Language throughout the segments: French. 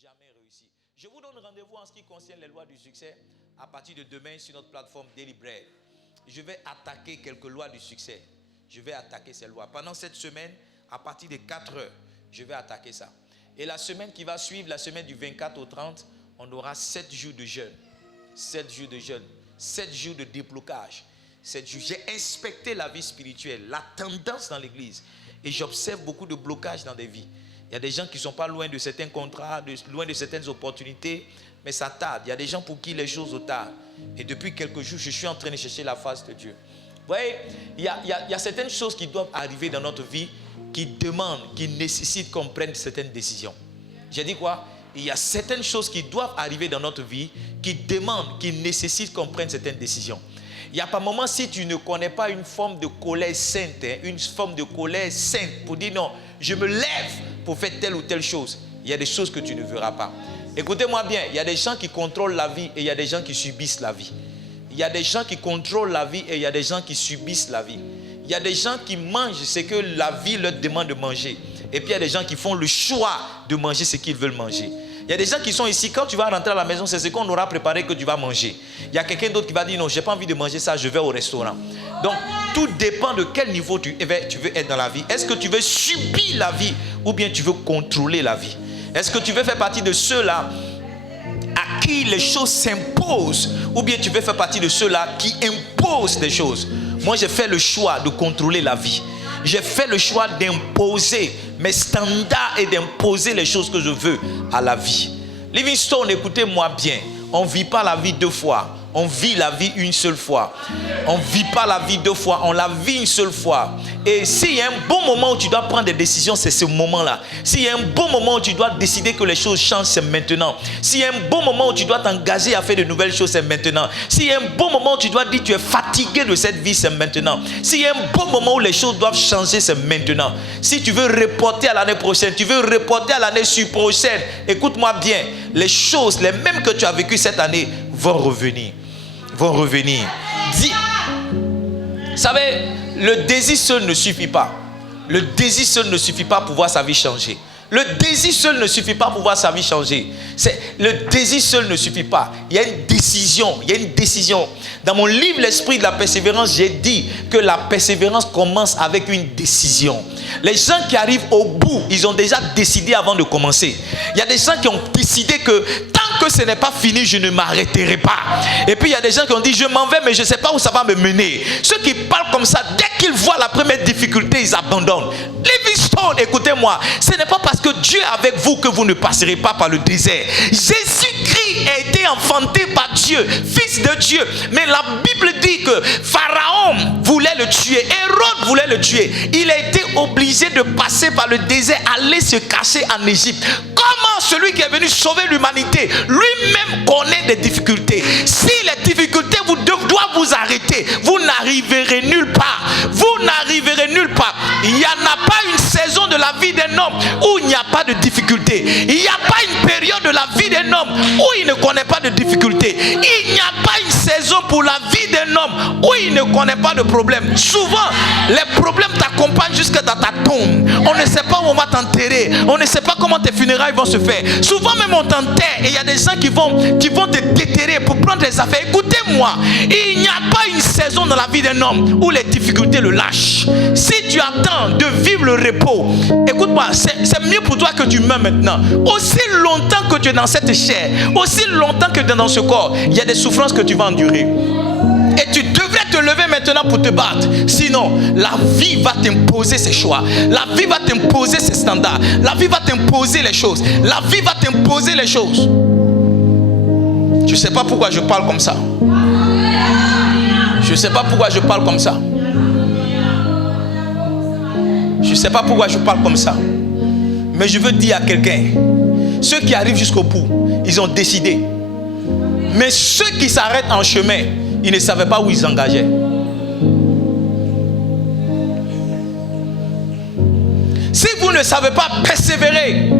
jamais réussi. Je vous donne rendez-vous en ce qui concerne les lois du succès à partir de demain sur notre plateforme Daily Bread. Je vais attaquer quelques lois du succès. Je vais attaquer ces lois. Pendant cette semaine, à partir de 4 heures, je vais attaquer ça. Et la semaine qui va suivre, la semaine du 24 au 30, on aura 7 jours de jeûne. 7 jours de jeûne. 7 jours de déblocage. 7 jours. J'ai inspecté la vie spirituelle, la tendance dans l'église. Et j'observe beaucoup de blocages dans des vies. Il y a des gens qui ne sont pas loin de certains contrats, loin de certaines opportunités, mais ça tarde. Il y a des gens pour qui les choses tardent. Et depuis quelques jours, je suis en train de chercher la face de Dieu. Vous voyez, il y a certaines choses qui doivent arriver dans notre vie qui demandent, qui nécessitent qu'on prenne certaines décisions. J'ai dit quoi? Il y a certaines choses qui doivent arriver dans notre vie qui demandent, qui nécessitent qu'on prenne certaines décisions. Il n'y a pas un moment si tu ne connais pas une forme de colère sainte, une forme de colère sainte pour dire non, je me lève pour faire telle ou telle chose. Il y a des choses que tu ne verras pas. Écoutez-moi bien, il y a des gens qui contrôlent la vie et il y a des gens qui subissent la vie. Il y a des gens qui contrôlent la vie et il y a des gens qui subissent la vie. Il y a des gens qui mangent ce que la vie leur demande de manger. Et puis il y a des gens qui font le choix de manger ce qu'ils veulent manger. Il y a des gens qui sont ici, quand tu vas rentrer à la maison, c'est ce qu'on aura préparé que tu vas manger. Il y a quelqu'un d'autre qui va dire non, je n'ai pas envie de manger ça, je vais au restaurant. Donc tout dépend de quel niveau tu veux être dans la vie. Est-ce que tu veux subir la vie ou bien tu veux contrôler la vie? Est-ce que tu veux faire partie de ceux-là à qui les choses s'imposent ou bien tu veux faire partie de ceux-là qui imposent des choses? Moi, j'ai fait le choix de contrôler la vie. J'ai fait le choix d'imposer mes standards et d'imposer les choses que je veux à la vie. Livingstone, écoutez-moi bien. On ne vit pas la vie 2 fois. On vit la vie une seule fois. On ne vit pas la vie 2 fois. On la vit une seule fois. Et s'il y a un bon moment où tu dois prendre des décisions, c'est ce moment-là. S'il y a un bon moment où tu dois décider que les choses changent, c'est maintenant. S'il y a un bon moment où tu dois t'engager à faire de nouvelles choses, c'est maintenant. S'il y a un bon moment où tu dois dire que tu es fatigué de cette vie, c'est maintenant. S'il y a un bon moment où les choses doivent changer, c'est maintenant. Si tu veux reporter à l'année prochaine, tu veux reporter à l'année prochaine, écoute-moi bien, les choses, les mêmes que tu as vécues cette année, vont revenir. Vont revenir. Vous savez, le désir seul ne suffit pas. Le désir seul ne suffit pas pour voir sa vie changer. Le désir seul ne suffit pas pour voir sa vie changer. Le désir seul ne suffit pas. Il y a une décision. Il y a une décision. Dans mon livre L'Esprit de la persévérance, j'ai dit que la persévérance commence avec une décision. Les gens qui arrivent au bout, ils ont déjà décidé avant de commencer. Il y a des gens qui ont décidé que tant que ce n'est pas fini, je ne m'arrêterai pas. Et puis il y a des gens qui ont dit je m'en vais mais je ne sais pas où ça va me mener. Ceux qui parlent comme ça, dès qu'ils voient la première difficulté, ils abandonnent. Livingstone, écoutez-moi, ce n'est pas parce que Dieu est avec vous que vous ne passerez pas par le désert. Jésus-Christ a été enfanté par Dieu, fils de Dieu. Mais la Bible dit que Pharaon voulait le tuer, Hérode voulait le tuer. Il a été obligé de passer par le désert, aller se cacher en Égypte. Comment celui qui est venu sauver l'humanité, lui-même connaît des difficultés. Si les difficultés doivent vous arrêter, vous n'arriverez nulle part. Vous n'arriverez nulle part. Il n'y en a pas une saison de la vie d'un homme où il n'y a pas de difficulté. Il n'y a pas une période de la vie d'un homme où il ne connaît pas de difficulté. Il n'y a pas une saison pour la vie d'un homme où il ne connaît pas de problème. Souvent, les problèmes t'accompagnent jusqu'à dans ta tombe. On ne sait pas où on va t'enterrer. On ne sait pas comment tes funérailles vont se faire. Souvent même on t'enterre et il y a des gens qui vont te déterrer pour prendre des affaires. Écoutez-moi, il n'y a pas une saison dans la vie d'un homme où les difficultés le lâchent. Si tu attends de vivre le repos, écoute-moi, c'est mieux pour toi que tu meurs maintenant. Aussi longtemps que tu es dans cette chair, aussi longtemps que tu es dans ce corps, il y a des souffrances que tu vas endurer. Et tu devrais te lever maintenant pour te battre. Sinon, la vie va t'imposer ses choix. La vie va t'imposer ses standards. La vie va t'imposer les choses. La vie va t'imposer les choses. Je ne sais pas pourquoi je parle comme ça. Je ne sais pas pourquoi je parle comme ça. Je ne sais pas pourquoi je parle comme ça. Mais je veux dire à quelqu'un, ceux qui arrivent jusqu'au bout, ils ont décidé. Mais ceux qui s'arrêtent en chemin, ils ne savaient pas où ils s'engageaient. Si vous ne savez pas persévérer,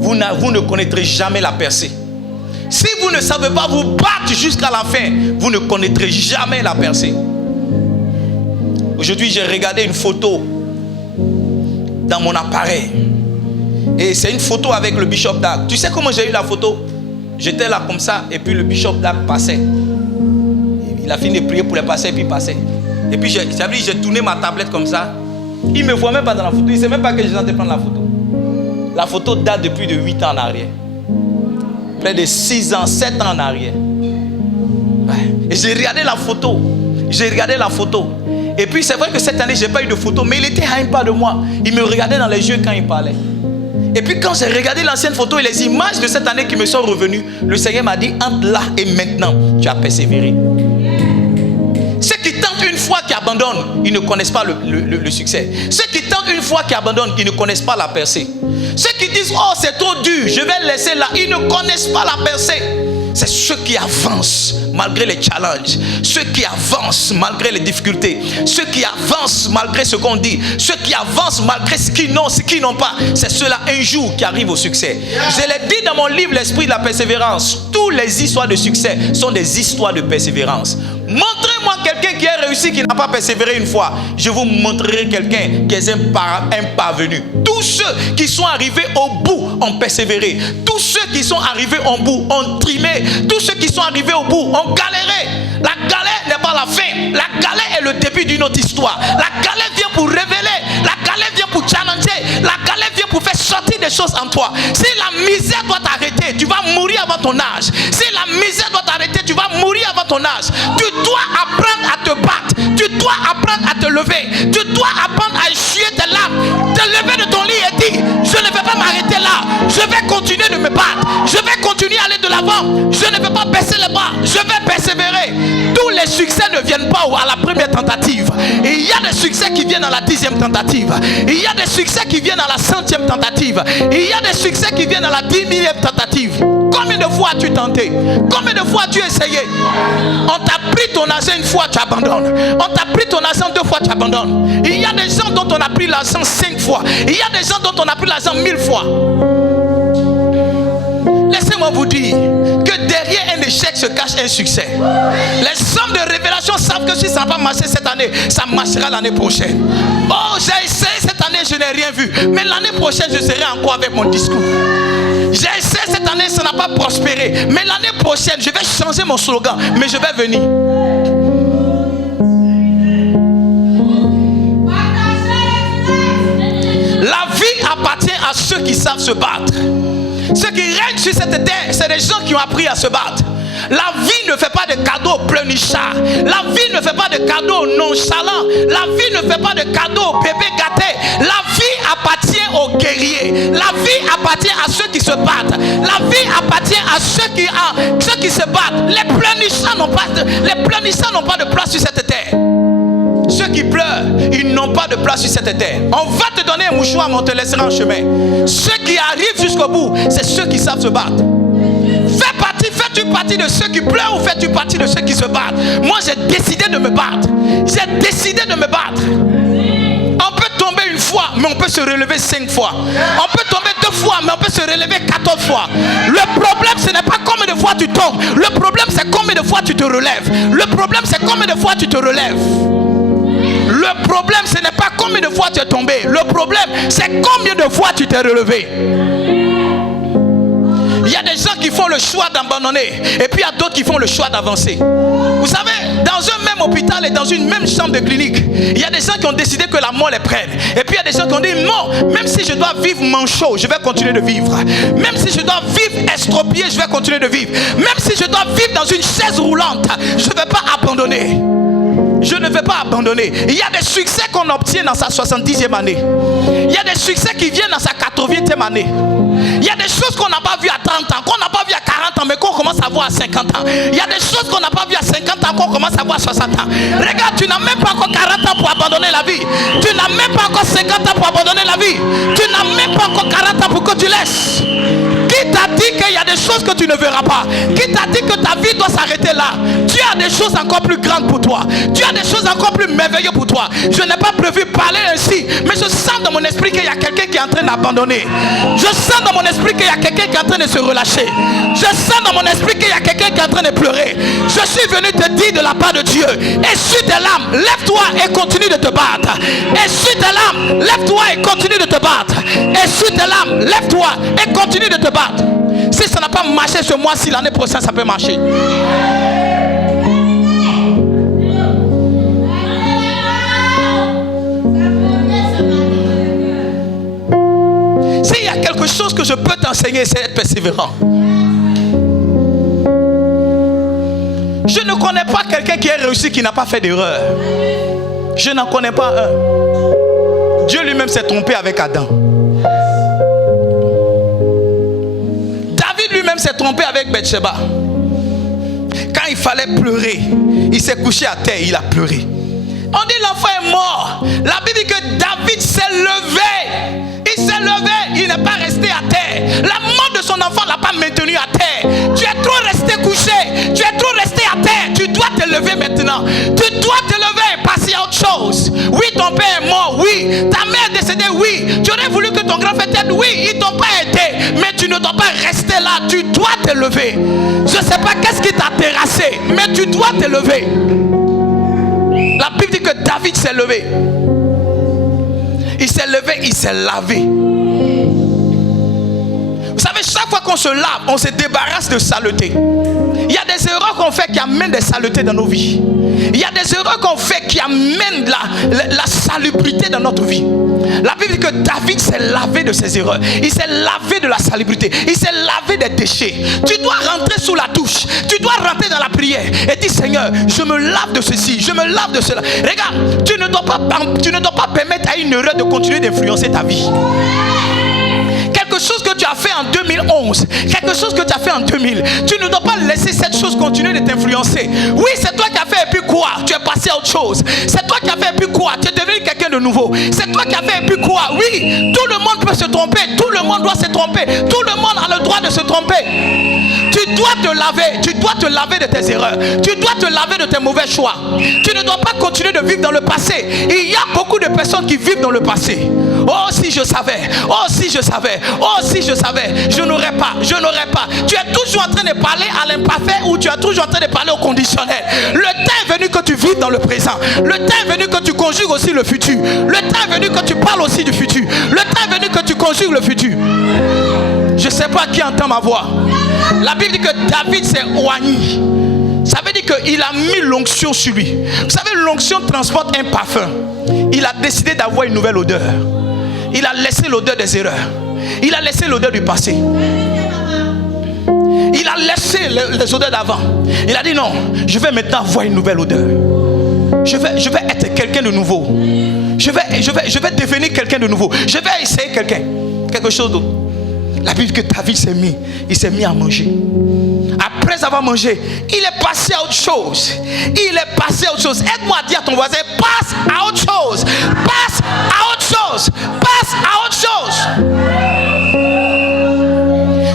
vous ne connaîtrez jamais la percée. Si vous ne savez pas vous battre jusqu'à la fin, vous ne connaîtrez jamais la percée. Aujourd'hui, j'ai regardé une photo dans mon appareil. Et c'est une photo avec le Bishop Dag. Tu sais comment j'ai eu la photo? J'étais là comme ça et puis le Bishop Dag passait. Il a fini de prier pour les passer et puis il passait. Et puis j'ai tourné ma tablette comme ça. Il ne me voit même pas dans la photo. Il ne sait même pas que je suis en train de prendre la photo. La photo date depuis de 8 ans en arrière. Près de 6 ans, 7 ans en arrière. Ouais. Et j'ai regardé la photo. Et puis c'est vrai que cette année, je n'ai pas eu de photo. Mais il était à un pas de moi. Il me regardait dans les yeux quand il parlait. Et puis quand j'ai regardé l'ancienne photo et les images de cette année qui me sont revenues, le Seigneur m'a dit, entre là et maintenant, tu as persévéré. Ceux qui tentent une fois, qui abandonnent, ils ne connaissent pas le succès. Ceux qui tentent une fois, qui abandonnent, ils ne connaissent pas la percée. Ceux qui disent, oh c'est trop dur, je vais laisser là, ils ne connaissent pas la percée. C'est ceux qui avancent malgré les challenges, ceux qui avancent malgré les difficultés, ceux qui avancent malgré ce qu'on dit, ceux qui avancent malgré ce qu'ils n'ont pas. C'est ceux-là un jour qui arrivent au succès. Je l'ai dit dans mon livre L'Esprit de la Persévérance. Toutes les histoires de succès sont des histoires de persévérance. Montrez-moi quelqu'un qui a réussi, qui n'a pas persévéré une fois. Je vous montrerai quelqu'un qui est un parvenu. Tous ceux qui sont arrivés au bout ont persévéré. Tous ceux qui sont arrivés au bout ont trimé. Tous ceux qui sont arrivés au bout ont galéré. La galère n'est pas la fin. La galère est le début d'une autre histoire. La galère vient pour révéler. La galère vient pour challenger. La galère vient pour faire sortir des choses en toi. Si la misère doit t'arrêter, tu vas mourir avant ton âge. Si la misère doit t'arrêter, tu vas mourir avant ton âge. Tu dois apprendre à te battre. Tu dois apprendre à te lever. Tu dois apprendre à essuyer tes larmes. Te lever de ton lit et dire, je ne vais pas m'arrêter là. Je vais continuer de me battre. Je vais continuer à aller de l'avant. Je ne vais pas baisser les bras. Je vais persévérer. Tous les succès ne viennent pas à la première tentative. Et il y a des succès qui viennent à la 10e tentative. Il y a des succès qui viennent à la 100e tentative. Il y a des succès qui viennent à la 10 000e tentative. Combien de fois as-tu tenté? Combien de fois as-tu essayé? On t'a pris ton argent une fois, tu abandonnes. On t'a pris ton argent 2 fois, tu abandonnes. Il y a des gens dont on a pris l'argent 5 fois. Il y a des gens dont on a pris l'argent 1000 fois. Laissez-moi vous dire que derrière un échec se cache un succès. Les hommes de révélation savent que si ça va marcher cette année, ça marchera l'année prochaine. Oh, j'ai essayé cette année, je n'ai rien vu. Mais l'année prochaine, je serai encore avec mon discours. J'ai essayé cette année, ça n'a pas prospéré. Mais l'année prochaine, je vais changer mon slogan. Mais je vais venir. La vie appartient à ceux qui savent se battre. Ceux qui règnent sur cette terre, c'est des gens qui ont appris à se battre. La vie ne fait pas de cadeaux pleurnichards. La vie ne fait pas de cadeaux nonchalants. La vie ne fait pas de cadeaux bébés gâtés. La vie appartient aux guerriers. La vie appartient à ceux qui se battent. La vie appartient à ceux qui se battent. Les pleurnichants n'ont pas de place sur cette terre. Ceux qui pleurent, ils n'ont pas de place sur cette terre. On va te donner un mouchoir, mais on te laissera en chemin. Ceux qui arrivent jusqu'au bout, c'est ceux qui savent se battre. Fais-tu partie de ceux qui pleurent ou fais-tu partie de ceux qui se battent? Moi, j'ai décidé de me battre. J'ai décidé de me battre. On peut tomber une fois, mais on peut se relever 5 fois. On peut tomber 2 fois, mais on peut se relever 14 fois. Le problème, ce n'est pas combien de fois tu tombes. Le problème, c'est combien de fois tu te relèves. Le problème, c'est combien de fois tu te relèves. Le problème, ce n'est pas combien de fois tu es tombé. Le problème, c'est combien de fois tu t'es relevé. Il y a des gens qui font le choix d'abandonner. Et puis il y a d'autres qui font le choix d'avancer. Vous savez, dans un même hôpital et dans une même chambre de clinique, il y a des gens qui ont décidé que la mort les prenne. Et puis il y a des gens qui ont dit non, même si je dois vivre manchot, je vais continuer de vivre. Même si je dois vivre estropié, je vais continuer de vivre. Même si je dois vivre dans une chaise roulante, je ne vais pas abandonner. Je ne vais pas abandonner. Il y a des succès qu'on obtient dans sa 70e année. Il y a des succès qui viennent dans sa 80e année. Il y a des choses qu'on n'a pas vues à 30 ans, qu'on n'a pas vues à 40 ans, mais qu'on commence à voir à 50 ans. Il y a des choses qu'on n'a pas vues à 50 ans, qu'on commence à voir à 60 ans. Regarde, tu n'as même pas encore 40 ans pour abandonner la vie. Tu n'as même pas encore 50 ans pour abandonner la vie. Tu n'as même pas encore 40 ans pour que tu laisses. Quitte t'a dit qu'il y a des choses que tu ne verras pas? Qui t'a dit que ta vie doit s'arrêter là? Dieu a des choses encore plus grandes pour toi. Dieu a des choses encore plus merveilleuses pour toi. Je n'ai pas prévu parler ainsi, mais je sens dans mon esprit qu'il y a quelqu'un qui est en train d'abandonner. Je sens dans mon esprit qu'il y a quelqu'un qui est en train de se relâcher. Je sens dans mon esprit qu'il y a quelqu'un qui est en train de pleurer. Je suis venu te dire de la part de Dieu: essuie tes larmes, lève-toi et continue de te battre. Essuie tes larmes, lève-toi et continue de te battre. Essuie tes larmes, lève-toi et continue de te battre. Si ça n'a pas marché ce mois-ci, l'année prochaine ça peut marcher. S'il y a quelque chose que je peux t'enseigner, c'est être persévérant. Je ne connais pas quelqu'un qui a réussi qui n'a pas fait d'erreur. Je n'en connais pas un. Dieu lui-même s'est trompé avec Adam. David lui-même s'est trompé avec Bathsheba. Quand il fallait pleurer, il s'est couché à terre, il a pleuré. On dit l'enfant est mort. La Bible dit que David s'est levé. Il s'est levé, il n'est pas resté à terre. La mort de son enfant ne l'a pas maintenu à terre. Tu es trop resté couché. Tu es trop resté à terre. Tu dois te lever maintenant. Tu dois te lever et passer à autre chose. Oui, ton père est mort. Oui, ta mère est décédée. Oui, tu aurais voulu que ton grand frère t'aide. Oui, ils t'ont pas aidé. Mais tu ne dois pas rester là. Tu dois te lever. Je ne sais pas qu'est-ce qui t'a terrassé, mais tu dois te lever. La Bible dit que David s'est levé. Il s'est levé, il s'est lavé. Vous savez, chaque fois qu'on se lave, on se débarrasse de saleté. Il y a des erreurs qu'on fait qui amènent des saletés dans nos vies. Il y a des erreurs qu'on fait qui amènent la salubrité dans notre vie. La Bible dit que David s'est lavé de ses erreurs. Il s'est lavé de la salubrité. Il s'est lavé des déchets. Tu dois rentrer sous la douche. Tu dois rentrer dans la prière et dire: Seigneur, je me lave de ceci, je me lave de cela. Regarde, tu ne dois pas permettre à une erreur de continuer d'influencer ta vie. Quelque chose que tu as fait en 2011, quelque chose que tu as fait en 2000, tu ne dois pas laisser cette chose continuer de t'influencer. Oui, c'est toi qui as fait et puis quoi? Tu es passé à autre chose. C'est toi qui as fait et puis quoi? Tu es devenu quelqu'un de nouveau. C'est toi qui as fait et puis quoi? Oui, tout le monde peut se tromper. Tout le monde doit se tromper. Tout le monde a le droit de se tromper. Tu dois te laver. Tu dois te laver de tes erreurs. Tu dois te laver de tes mauvais choix. Tu ne dois pas continuer de vivre dans le passé. Il y a beaucoup de personnes qui vivent dans le passé. Oh, si je savais. Oh, si je savais. Oh, si je savais. Je n'aurais pas. Je n'aurais pas. Tu es toujours en train de parler à l'imparfait ou tu es toujours en train de parler au conditionnel. Le temps est venu que tu vives dans le présent. Le temps est venu que tu conjugues aussi le futur. Le temps est venu que tu parles aussi du futur. Le temps est venu que tu conjugues le futur. Je ne sais pas qui entend ma voix. La Bible dit que David s'est oigni. Ça veut dire qu'il a mis l'onction sur lui. Vous savez, l'onction transporte un parfum. Il a décidé d'avoir une nouvelle odeur. Il a laissé l'odeur des erreurs. Il a laissé l'odeur du passé. Il a laissé les odeurs d'avant. Il a dit non, je vais maintenant avoir une nouvelle odeur. Je vais être quelqu'un de nouveau. Je vais devenir quelqu'un de nouveau. Je vais essayer quelque chose d'autre. La Bible dit que David il s'est mis à manger. Après avoir mangé, il est passé à autre chose. Il est passé à autre chose. Aide-moi à dire à ton voisin: passe à autre chose. Passe à autre chose. Passe à autre chose.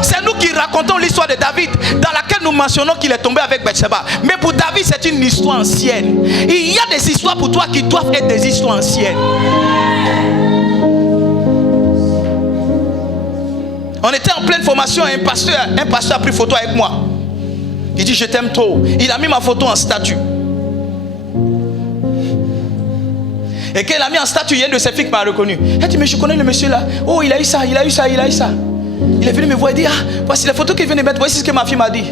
C'est nous qui racontons l'histoire de David, dans laquelle nous mentionnons qu'il est tombé avec Bathsheba. Mais pour David, c'est une histoire ancienne. Il y a des histoires pour toi qui doivent être des histoires anciennes. On était en pleine formation et un pasteur a pris photo avec moi. Il dit: je t'aime trop. Il a mis ma photo en statue. Et quand il a mis en statue, il y a une de ses filles qui m'a reconnu. Elle dit: mais je connais le monsieur là. Oh, il a eu ça, il a eu ça, il a eu ça. Il est venu me voir et dit: ah, voici les photos qu'il vient de mettre. Voici ce que ma fille m'a dit.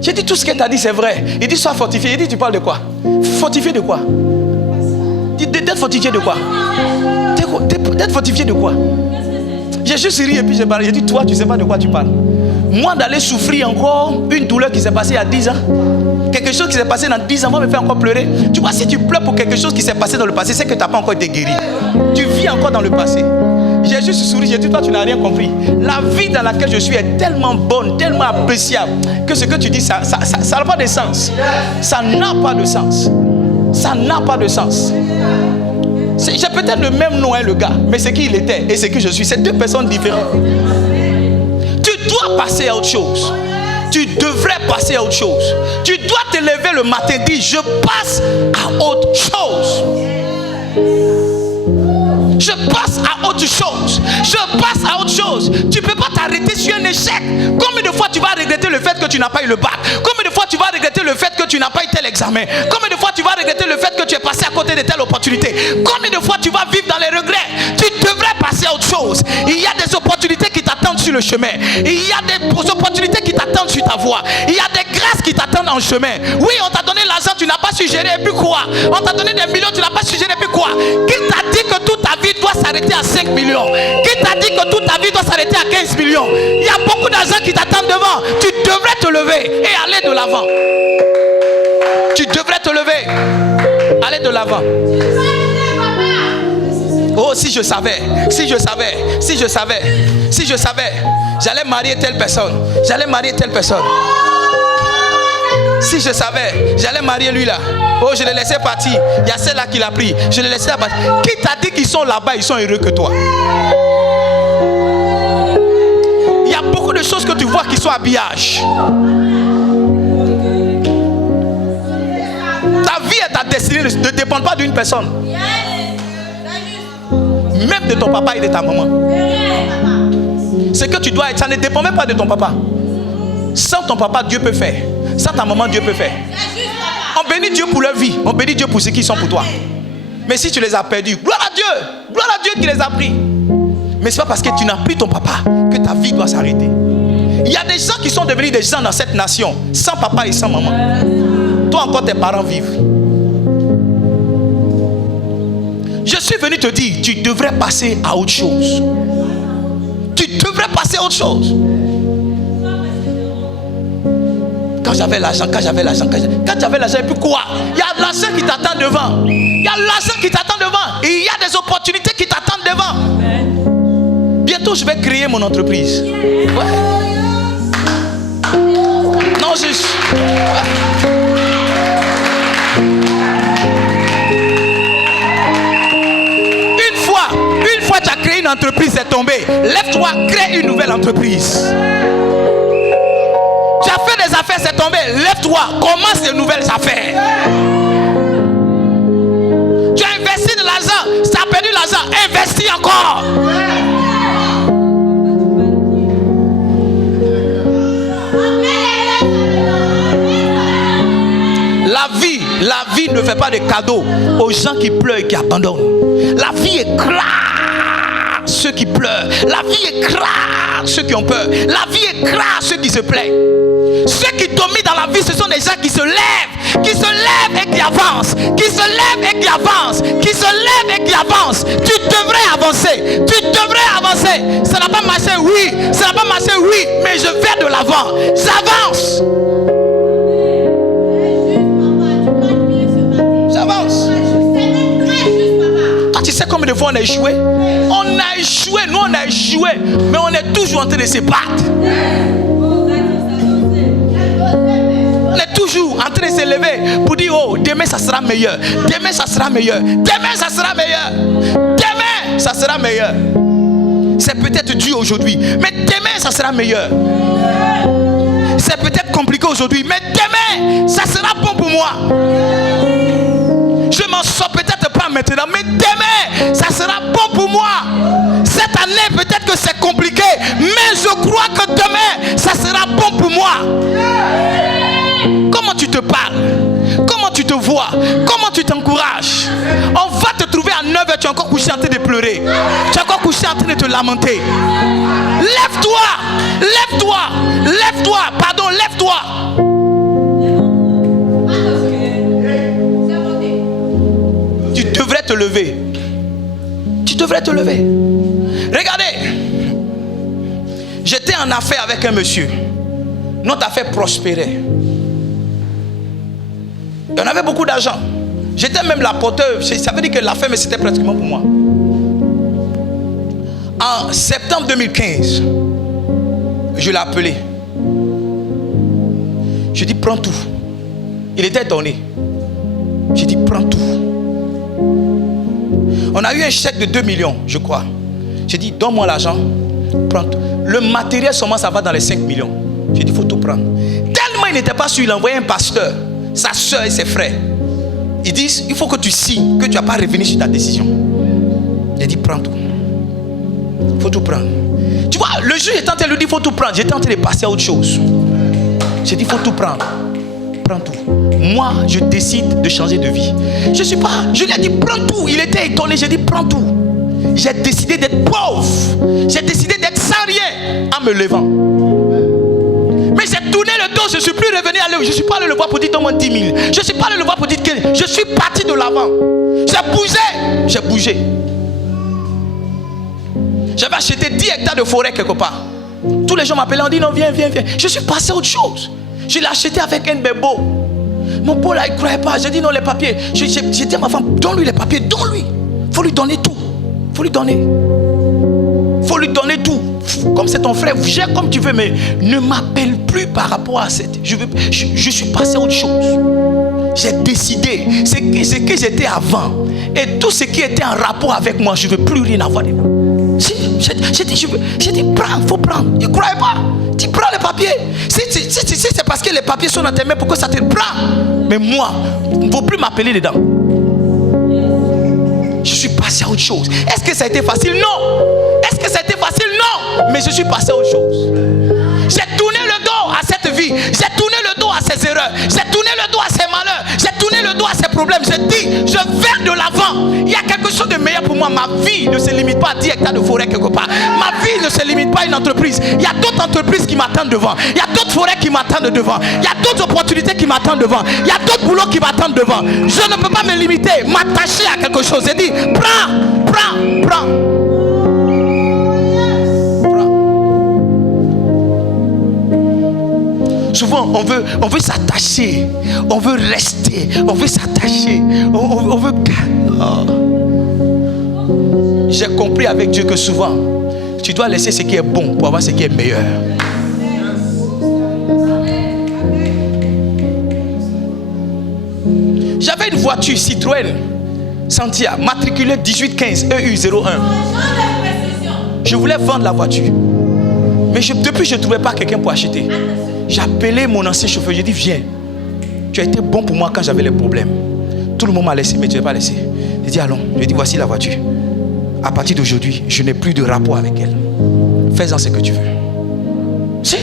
J'ai dit: tout ce qu'elle t'a dit c'est vrai. Il dit: sois fortifié. Il dit: tu parles de quoi? Fortifié de quoi? D'être fortifié de quoi? D'être fortifié de quoi? J'ai juste ri et puis j'ai parlé. J'ai dit: toi, tu ne sais pas de quoi tu parles. Moi, d'aller souffrir encore une douleur qui s'est passée il y a 10 ans, quelque chose qui s'est passé dans 10 ans, va me faire encore pleurer. Tu vois, si tu pleures pour quelque chose qui s'est passé dans le passé, c'est que tu n'as pas encore été guéri. Tu vis encore dans le passé. J'ai juste souri, j'ai dit: toi, tu n'as rien compris. La vie dans laquelle je suis est tellement bonne, tellement appréciable, que ce que tu dis, ça n'a pas de sens. Ça n'a pas de sens. Ça n'a pas de sens. J'ai peut-être le même nom, hein, le gars, mais c'est qui il était et c'est qui je suis. C'est deux personnes différentes. Tu dois dois passer à autre chose. Tu devrais passer à autre chose. Tu dois te lever le matin et dire, je passe à autre chose. Je passe à autre chose. Je passe à autre chose. Tu ne peux pas t'arrêter sur un échec. Combien de fois tu vas regretter le fait que tu n'as pas eu le bac? Combien de fois tu vas regretter le fait que tu n'as pas eu tel examen? Combien de fois tu vas regretter le fait que tu es passé à côté de telle opportunité? Combien de fois tu vas vivre dans les regrets? Tu devrais passer à autre chose. Il y a des opportunités qui t'attendent sur le chemin. Il y a des opportunités qui t'attendent sur ta voie. Il y a des grâces qui t'attendent en chemin. Oui, on t'a donné l'argent, tu n'as pas su gérer, et puis quoi? On t'a donné des millions, tu n'as pas su gérer, et puis quoi? Qui t'a dit que toute ta vie doit s'arrêter à 5 millions? Qui t'a dit que toute ta vie doit s'arrêter à 15 millions? Il y a beaucoup d'argent qui t'attendent devant. Tu devrais te lever et aller de l'avant. Tu devrais te lever. Aller de l'avant. Oh, si je savais, si je savais, si je savais, si je savais, j'allais marier telle personne. J'allais marier telle personne. Si je savais, j'allais marier lui là. Oh, je l'ai laissé partir. Il y a celle-là qui l'a pris. Je l'ai laissé partir. Qui t'a dit qu'ils sont là-bas, ils sont heureux que toi? Il y a beaucoup de choses que tu vois qui sont habillage. Ta vie et ta destinée ne dépendent pas d'une personne. Même de ton papa et de ta maman. Ce que tu dois être, ça ne dépend même pas de ton papa. Sans ton papa, Dieu peut faire. Sans ta maman, Dieu peut faire. On bénit Dieu pour leur vie. On bénit Dieu pour ce qu'ils sont pour toi. Mais si tu les as perdus, gloire à Dieu qui les a pris. Mais ce n'est pas parce que tu n'as plus ton papa que ta vie doit s'arrêter. Il y a des gens qui sont devenus des gens dans cette nation, sans papa et sans maman. Toi encore, tes parents vivent. Je suis venu te dire, tu devrais passer à autre chose. Tu devrais passer à autre chose. Quand j'avais l'argent, quand j'avais l'argent, et puis quoi? Il y a l'argent qui t'attend devant. Il y a l'argent qui t'attend devant. Et il y a des opportunités qui t'attendent devant. Bientôt, je vais créer mon entreprise. Ouais. Non, juste. Une fois tu as créé une entreprise, c'est tombé. Lève-toi, crée une nouvelle entreprise. Tu as fait des affaires, c'est tombé. Lève-toi, commence de nouvelles affaires. Tu as investi de l'argent, ça a perdu l'argent, investis encore. La vie ne fait pas de cadeaux aux gens qui pleurent et qui abandonnent. La vie écrase ceux qui pleurent. La vie écrase ceux qui ont peur. La vie écrase ceux qui se plaignent. Ceux qui dominent dans la vie, ce sont des gens qui se lèvent et qui avancent, qui se lèvent et qui avancent, qui se lèvent et qui avancent. Tu devrais avancer, tu devrais avancer. Ça n'a pas marché, oui, ça n'a pas marché, oui, mais je vais de l'avant, j'avance. J'avance. Toi, tu sais combien de fois on a échoué? On a échoué, nous on a échoué, mais on est toujours en train de se battre. On est toujours en train de se lever pour dire, oh, demain ça sera meilleur. Demain ça sera meilleur. Demain ça sera meilleur. Demain ça sera meilleur. C'est peut-être dur aujourd'hui, mais demain ça sera meilleur. C'est peut-être compliqué aujourd'hui, mais demain ça sera bon pour moi. Je m'en sors peut-être pas maintenant, mais demain ça sera bon pour moi. Cette année peut-être que c'est compliqué, mais je crois que demain ça sera bon pour moi. Comment tu te parles? Comment tu te vois? Comment tu t'encourages? On va te trouver à 9h, tu es encore couché en train de pleurer. Tu es encore couché en train de te lamenter. Lève-toi! Lève-toi! Lève-toi! Pardon, lève-toi! Tu devrais te lever. Tu devrais te lever. Regardez. J'étais en affaire avec un monsieur. Notre affaire prospérait. Et on avait beaucoup d'argent. J'étais même l'apporteur. Ça veut dire que l'affaire, mais c'était pratiquement pour moi. En septembre 2015, je l'ai appelé. Je dis, prends tout. Il était étonné. J'ai dit, prends tout. On a eu un chèque de 2 millions, je crois. J'ai dit, donne-moi l'argent. Prends tout. Le matériel seulement ça va dans les 5 millions. J'ai dit, il faut tout prendre. Tellement il n'était pas sûr, il a envoyé un pasteur, sa soeur et ses frères. Ils disent, il faut que tu signes, que tu n'as pas revenu sur ta décision. J'ai dit, prends tout. Il faut tout prendre. Tu vois, le juge était en train de lui dire, il faut tout prendre. J'étais en train de passer à autre chose. J'ai dit, il faut tout prendre. Prends tout. Moi, je décide de changer de vie. Je lui ai dit, prends tout. Il était étonné. J'ai dit, prends tout. J'ai décidé d'être pauvre. J'ai décidé d'être sans rien en me levant. Mais j'ai tourné le dos. Je ne suis plus revenu à l'heure. Je ne suis pas allé le voir pour dire donne-moi 10 000. Je ne suis pas allé le voir pour dire que je suis parti de l'avant. J'ai bougé. J'avais acheté 10 hectares de forêt quelque part. Tous les gens m'appelaient, on dit non, viens. Je suis passé à autre chose. Je l'ai acheté avec un bébo. Mon beau là, il ne croyait pas. J'ai dit non, les papiers. J'ai dit à ma femme, donne-lui les papiers, donne-lui. Il faut lui donner tout. Il faut lui donner tout. Comme c'est ton frère, gère comme tu veux, mais ne m'appelle plus par rapport à cette. Je suis passé à autre chose. J'ai décidé. C'est que j'étais avant. Et tout ce qui était en rapport avec moi, je ne veux plus rien avoir dedans. J'ai dit, prends, il faut prendre. Il ne croyait pas. Tu prends les papiers. Si c'est parce que les papiers sont dans tes mains, pourquoi ça te prend? Mais moi, il ne faut plus m'appeler dedans. Je suis passé à autre chose. Est-ce que ça a été facile? Non. Est-ce que ça a été facile? Non. Mais je suis passé à autre chose. J'ai tourné le dos à cette vie. J'ai tourné le dos à ses erreurs. J'ai tourné le dos à ses malheurs. J'ai tourné le dos à ses problèmes. J'ai dit, je vais de l'avant. Il y a quelque chose de meilleur pour moi. Ma vie ne se limite pas à 10 hectares de forêt quelque part. Ma vie ne se limite pas à une entreprise. Il y a d'autres entreprises qui m'attendent devant. Il y a d'autres forêts qui m'attendent devant. Il y a d'autres opportunités qui m'attendent devant. Il y a d'autres boulots qui m'attendent devant. Je ne peux pas me limiter, m'attacher à quelque chose. J'ai dit, prends. Souvent, on veut s'attacher, on veut rester, on veut s'attacher, on veut... Oh. J'ai compris avec Dieu que souvent, tu dois laisser ce qui est bon pour avoir ce qui est meilleur. J'avais une voiture Citroën Sentia, matriculée 1815 EU01. Je voulais vendre la voiture. Mais depuis, je ne trouvais pas quelqu'un pour acheter. J'ai appelé mon ancien chauffeur, j'ai dit viens. Tu as été bon pour moi quand j'avais les problèmes. Tout le monde m'a laissé, mais tu n'as pas laissé. J'ai dit allons, j'ai dit voici la voiture. À partir d'aujourd'hui, je n'ai plus de rapport avec elle. Fais-en ce que tu veux. Si,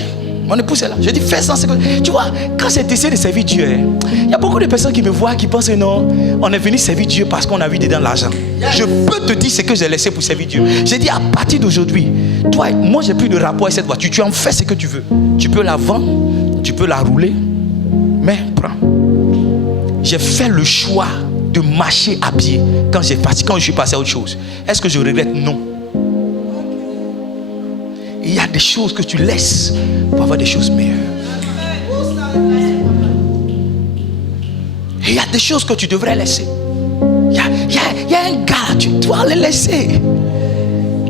mon épouse est là. J'ai dit fais-en ce que... Tu vois, quand c'est d'essayer de servir Dieu, il y a beaucoup de personnes qui me voient, qui pensent non, on est venu servir Dieu parce qu'on a vu dedans l'argent. Je peux te dire ce que j'ai laissé pour servir Dieu. J'ai dit à partir d'aujourd'hui, toi, moi j'ai plus de rapport avec cette voiture. Tu en fais ce que tu veux. Tu peux la vendre, tu peux la rouler, mais prends. J'ai fait le choix de marcher à pied quand je suis passé à autre chose. Est-ce que je regrette? Non. Il y a des choses que tu laisses pour avoir des choses meilleures. Il y a des choses que tu devrais laisser. Il y a un gars, tu dois le laisser.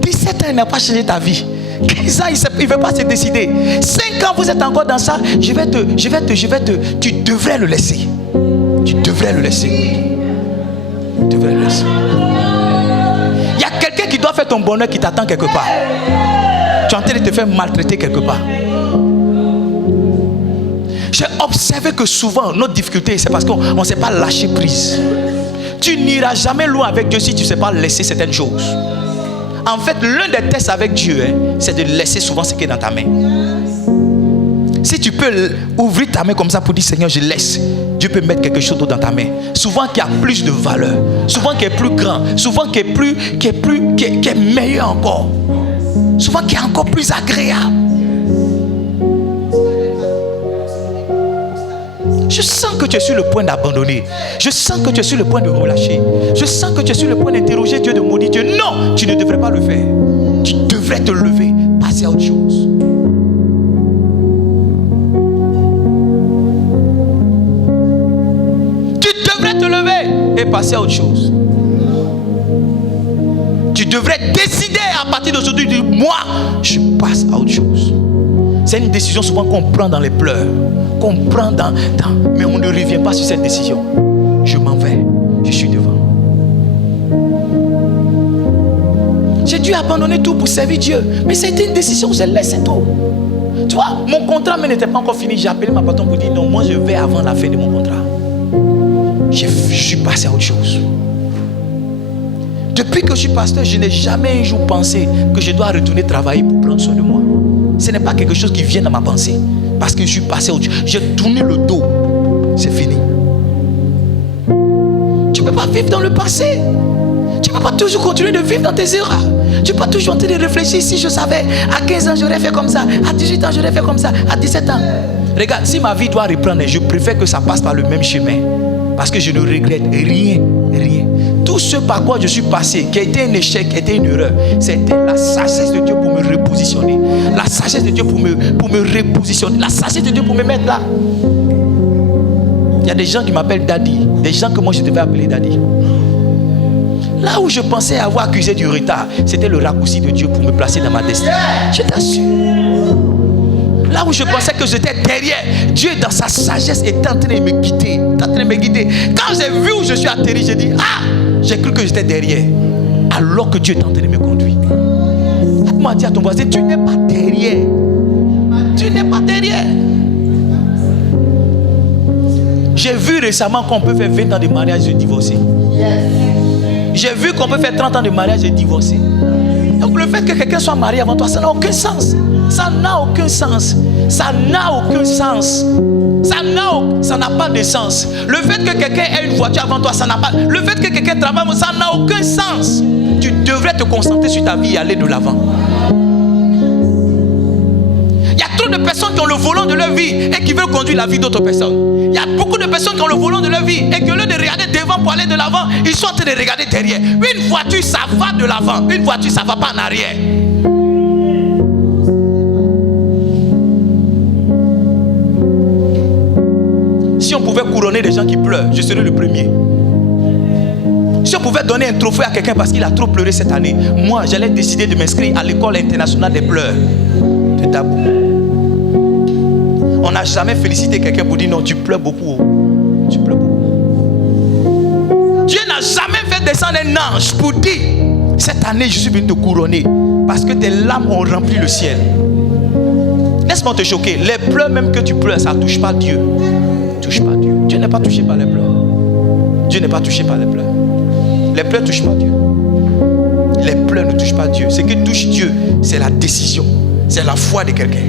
17 ans, il n'a pas changé ta vie. 15 ans, il ne veut pas se décider. 5 ans, vous êtes encore dans ça. Tu devrais le laisser. Tu devrais le laisser. Tu devrais le laisser. Il y a quelqu'un qui doit faire ton bonheur qui t'attend quelque part. Tu es en train de te faire maltraiter quelque part. J'ai observé que souvent, notre difficulté, c'est parce qu'on ne sait pas lâcher prise. Tu n'iras jamais loin avec Dieu si tu ne sais pas laisser certaines choses. En fait, l'un des tests avec Dieu, c'est de laisser souvent ce qui est dans ta main. Si tu peux ouvrir ta main comme ça pour dire Seigneur, je laisse, Dieu peut mettre quelque chose d'autre dans ta main. Souvent qui a plus de valeur, souvent qui est plus grand, souvent qui est meilleur encore, souvent qui est encore plus agréable. Je sens que tu es sur le point d'abandonner. Je sens que tu es sur le point de relâcher. Je sens que tu es sur le point d'interroger Dieu, de maudire Dieu. Non, tu ne devrais pas le faire. Tu devrais te lever, passer à autre chose. Tu devrais te lever et passer à autre chose. Tu devrais décider à partir d'aujourd'hui de moi, je passe à autre chose. C'est une décision souvent qu'on prend dans les pleurs, qu'on prend mais on ne revient pas sur cette décision. Je m'en vais, je suis devant. J'ai dû abandonner tout pour servir Dieu. Mais c'était une décision, je laissais tout. Tu vois, mon contrat n'était pas encore fini. J'ai appelé ma patronne pour dire non, moi je vais avant la fin de mon contrat. Je suis passé à autre chose. Depuis que je suis pasteur, je n'ai jamais un jour pensé que je dois retourner travailler pour prendre soin de moi. Ce n'est pas quelque chose qui vient dans ma pensée. Parce que je suis passé à autre chose. J'ai tourné le dos. C'est fini. Tu ne peux pas vivre dans le passé. Tu ne peux pas toujours continuer de vivre dans tes erreurs. Tu ne peux pas toujours en train de réfléchir. Si je savais, à 15 ans, j'aurais fait comme ça. À 18 ans, j'aurais fait comme ça. À 17 ans. Regarde, si ma vie doit reprendre, je préfère que ça passe par le même chemin. Parce que je ne regrette rien. Tout ce par quoi je suis passé, qui a été un échec, qui a été une erreur, c'était la sagesse de Dieu pour me repositionner. La sagesse de Dieu pour me repositionner. La sagesse de Dieu pour me mettre là. Il y a des gens qui m'appellent Daddy. Des gens que moi je devais appeler Daddy. Là où je pensais avoir accusé du retard, c'était le raccourci de Dieu pour me placer dans ma destinée. Je t'assure. Là où je pensais que j'étais derrière, Dieu dans sa sagesse était en train de me guider. Quand j'ai vu où je suis atterri, j'ai dit, j'ai cru que j'étais derrière. Alors que Dieu est en train de me conduire. Moi, dis à ton voisin, tu n'es pas derrière. Tu n'es pas derrière. J'ai vu récemment qu'on peut faire 20 ans de mariage et divorcer. J'ai vu qu'on peut faire 30 ans de mariage et divorcer. Donc le fait que quelqu'un soit marié avant toi, ça n'a aucun sens. Ça n'a aucun sens. Ça n'a aucun sens. Ça n'a pas de sens. Le fait que quelqu'un ait une voiture avant toi, ça n'a pas. Le fait que quelqu'un travaille, ça n'a aucun sens. Tu devrais te concentrer sur ta vie et aller de l'avant. Il y a trop de personnes qui ont le volant de leur vie et qui veulent conduire la vie d'autres personnes. Il y a beaucoup de personnes qui ont le volant de leur vie et qui au lieu de regarder devant pour aller de l'avant, ils sont en train de regarder derrière. Une voiture, ça va de l'avant. Une voiture, ça ne va pas en arrière. Si on pouvait couronner des gens qui pleurent, je serais le premier. Si on pouvait donner un trophée à quelqu'un parce qu'il a trop pleuré cette année, moi, j'allais décider de m'inscrire à l'école internationale des pleurs. C'est tabou. On n'a jamais félicité quelqu'un pour dire non, tu pleures beaucoup. Tu pleures beaucoup. Dieu n'a jamais fait descendre un ange pour dire cette année, je suis venu te couronner parce que tes larmes ont rempli le ciel. Laisse-moi te choquer. Les pleurs même que tu pleures, ça ne touche pas Dieu. Touche pas Dieu. Dieu n'est pas touché par les pleurs. Dieu n'est pas touché par les pleurs. Les pleurs ne touchent pas Dieu. Les pleurs ne touchent pas Dieu. Ce qui touche Dieu, c'est la décision. C'est la foi de quelqu'un.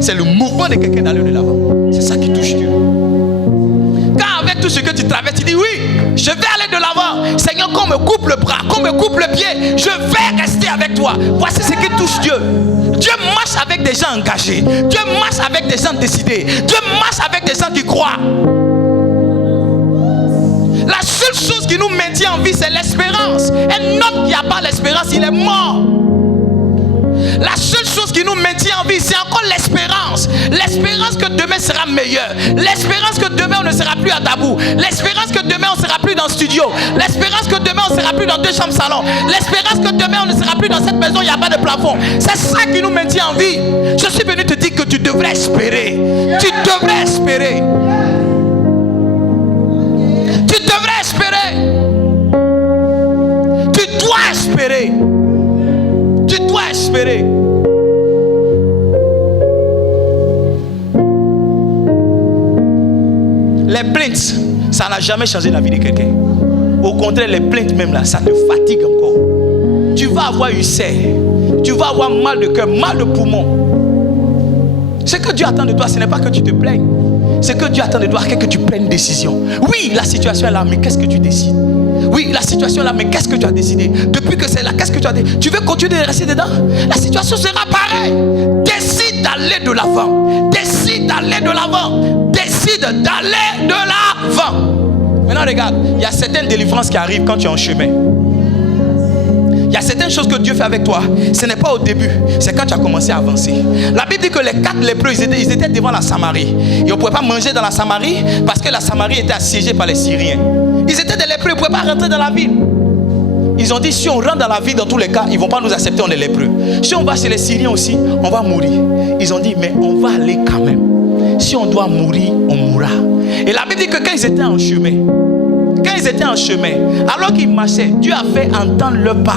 C'est le mouvement de quelqu'un d'aller de l'avant. C'est ça qui touche Dieu. Quand avec tout ce que tu traverses, tu dis oui, je vais aller de l'avant. Seigneur, qu'on me coupe le bras, qu'on me coupe le pied, je vais rester avec toi. Voici ce qui touche Dieu. Dieu marche avec des gens engagés. Dieu marche avec des gens décidés. Dieu marche avec des gens qui croient. La seule chose qui nous maintient en vie, c'est l'espérance. Un homme qui n'a pas l'espérance, il est mort. La seule chose qui nous maintient en vie, c'est encore l'espérance. L'espérance que demain sera meilleur. L'espérance que demain on ne sera plus à Tabou. L'espérance que demain on ne sera plus dans le studio. L'espérance que demain on ne sera plus dans 2 chambres salon. L'espérance que demain on ne sera plus dans cette maison, il n'y a pas de plafond. C'est ça qui nous maintient en vie. Je suis venu te dire que tu devrais espérer. Tu devrais espérer. Tu devrais espérer. Tu dois espérer. Tu dois espérer. Les plaintes, ça n'a jamais changé la vie de quelqu'un. Au contraire, les plaintes même là, ça te fatigue encore. Tu vas avoir ulcère. Tu vas avoir mal de cœur, mal de poumon. Ce que Dieu attend de toi, ce n'est pas que tu te plaignes. Ce que Dieu attend de toi, c'est que tu prennes une décision. Oui, la situation est là, mais qu'est-ce que tu décides? Oui, la situation est là, mais qu'est-ce que tu as décidé? Depuis que c'est là, qu'est-ce que tu as décidé? Tu veux continuer de rester dedans? La situation sera pareille. Décide d'aller de l'avant. Décide d'aller de l'avant. Décide d'aller de l'avant. Maintenant, regarde, il y a certaines délivrances qui arrivent quand tu es en chemin. Il y a certaines choses que Dieu fait avec toi. Ce n'est pas au début, c'est quand tu as commencé à avancer. La Bible dit que les 4 lépreux, ils étaient devant la Samarie. Et on ne pouvait pas manger dans la Samarie parce que la Samarie était assiégée par les Syriens. Ils étaient des lépreux, ils ne pouvaient pas rentrer dans la ville. Ils ont dit, si on rentre dans la ville, dans tous les cas, ils ne vont pas nous accepter, on est lépreux. Si on va chez les Syriens aussi, on va mourir. Ils ont dit, mais on va aller quand même. Si on doit mourir, on mourra. Et la Bible dit que quand ils étaient en chemin, Quand ils étaient en chemin, alors qu'ils marchaient, Dieu a fait entendre leur pas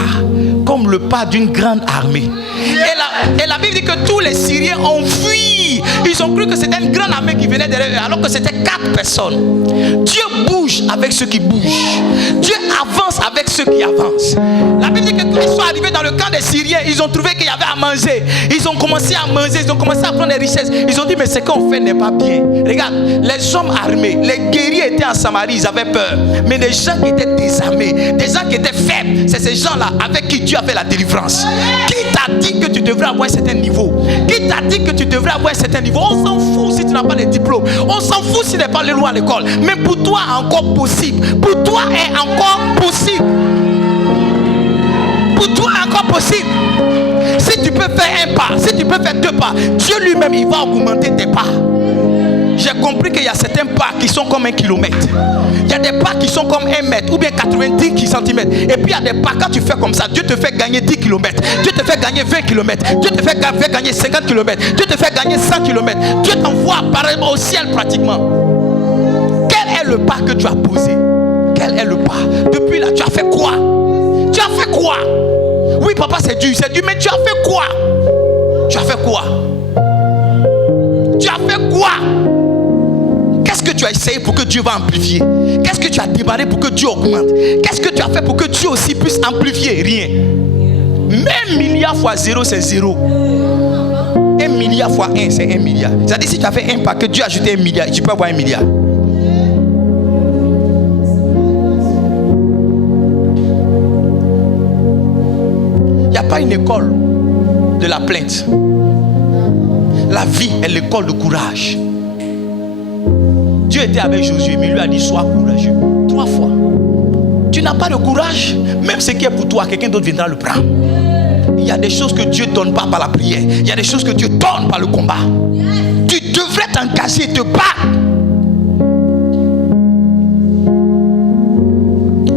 comme le pas d'une grande armée. Et la Bible dit que tous les Syriens ont fui. Ils ont cru que c'était une grande armée qui venait derrière eux, alors que c'était 4 personnes. Dieu bouge avec ceux qui bougent. Dieu avance avec ceux qui avancent. La Bible dit que quand ils sont arrivés dans le camp des Syriens, ils ont trouvé qu'il y avait à manger. Ils ont commencé à manger, ils ont commencé à prendre des richesses. Ils ont dit, mais ce qu'on fait n'est pas bien. Regarde, les hommes armés, les guerriers étaient en Samarie, ils avaient peur. Mais les gens qui étaient désarmés, des gens qui étaient faibles, c'est ces gens-là avec qui Dieu a fait la délivrance. Qui t'a dit que tu devrais avoir un certain niveau? Qui t'a dit que tu devrais avoir un certain niveau? On s'en fout si tu n'as pas de diplôme. On s'en fout si tu n'es pas allé loin à l'école. Mais pour toi, encore possible. Pour toi, est encore possible. Pour toi, encore possible. Si tu peux faire un pas, si tu peux faire 2 pas, Dieu lui-même, il va augmenter tes pas. J'ai compris qu'il y a certains pas qui sont comme 1 kilomètre. Il y a des pas qui sont comme 1 mètre ou bien 90 cm. Et puis il y a des pas, quand tu fais comme ça, Dieu te fait gagner 10 km. Dieu te fait gagner 20 km. Dieu te fait gagner 50 km. Dieu te fait gagner 100 km. Dieu t'envoie apparaître au ciel pratiquement. Quel est le pas que tu as posé? Quel est le pas? Depuis là, tu as fait quoi? Tu as fait quoi? Oui, papa, c'est dur, mais tu as fait quoi? Tu as fait quoi? Tu as fait quoi? Qu'est-ce que tu as essayé pour que Dieu va amplifier? Qu'est-ce que tu as démarré pour que Dieu augmente? Qu'est-ce que tu as fait pour que Dieu aussi puisse amplifier? Rien. Même milliard fois 0, c'est 0. 1 milliard fois 1, c'est 1 milliard. C'est-à-dire, si tu as fait un pas, que Dieu a ajouté 1 milliard, tu peux avoir 1 milliard. Il n'y a pas une école de la plainte. La vie est l'école de courage. Dieu était avec Josué, mais il lui a dit, sois courageux. 3 fois. Tu n'as pas de courage, même ce qui est pour toi, quelqu'un d'autre viendra le prendre. Il y a des choses que Dieu ne donne pas par la prière. Il y a des choses que Dieu donne par le combat. Tu devrais t'engager et te battre.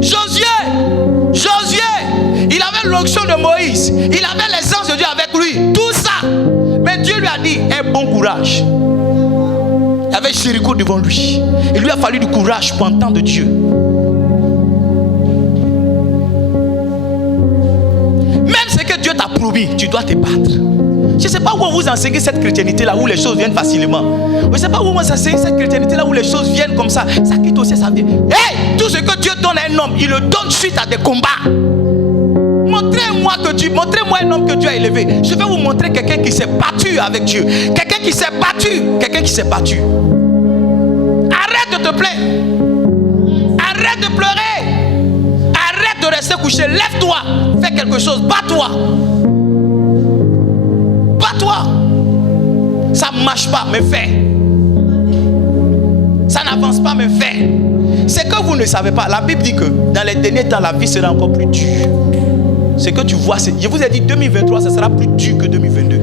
Josué, il avait l'onction de Moïse. Il avait les anges de Dieu avec lui. Tout ça. Mais Dieu lui a dit, aie bon courage. Il y avait Jéricho devant lui. Il lui a fallu du courage pour entendre Dieu. Même ce que Dieu t'a promis, tu dois te battre. Je ne sais pas où on vous enseigne cette chrétienté-là, où les choses viennent facilement. Je ne sais pas où on vous enseigne cette chrétienté-là, où les choses viennent comme ça. Ça quitte aussi, ça vient. Hey, tout ce que Dieu donne à un homme, il le donne suite à des combats. Montrez-moi un homme que Dieu a élevé. Je vais vous montrer quelqu'un qui s'est battu avec Dieu. Quelqu'un qui s'est battu. Quelqu'un qui s'est battu. Arrête de te plaindre. Arrête de pleurer. Arrête de rester couché. Lève-toi. Fais quelque chose. Bats-toi. Bats-toi. Ça ne marche pas, mais fais. Ça n'avance pas, mais fais. C'est que vous ne savez pas. La Bible dit que dans les derniers temps, la vie sera encore plus dure. Ce que tu vois, je vous ai dit 2023, ça sera plus dur que 2022.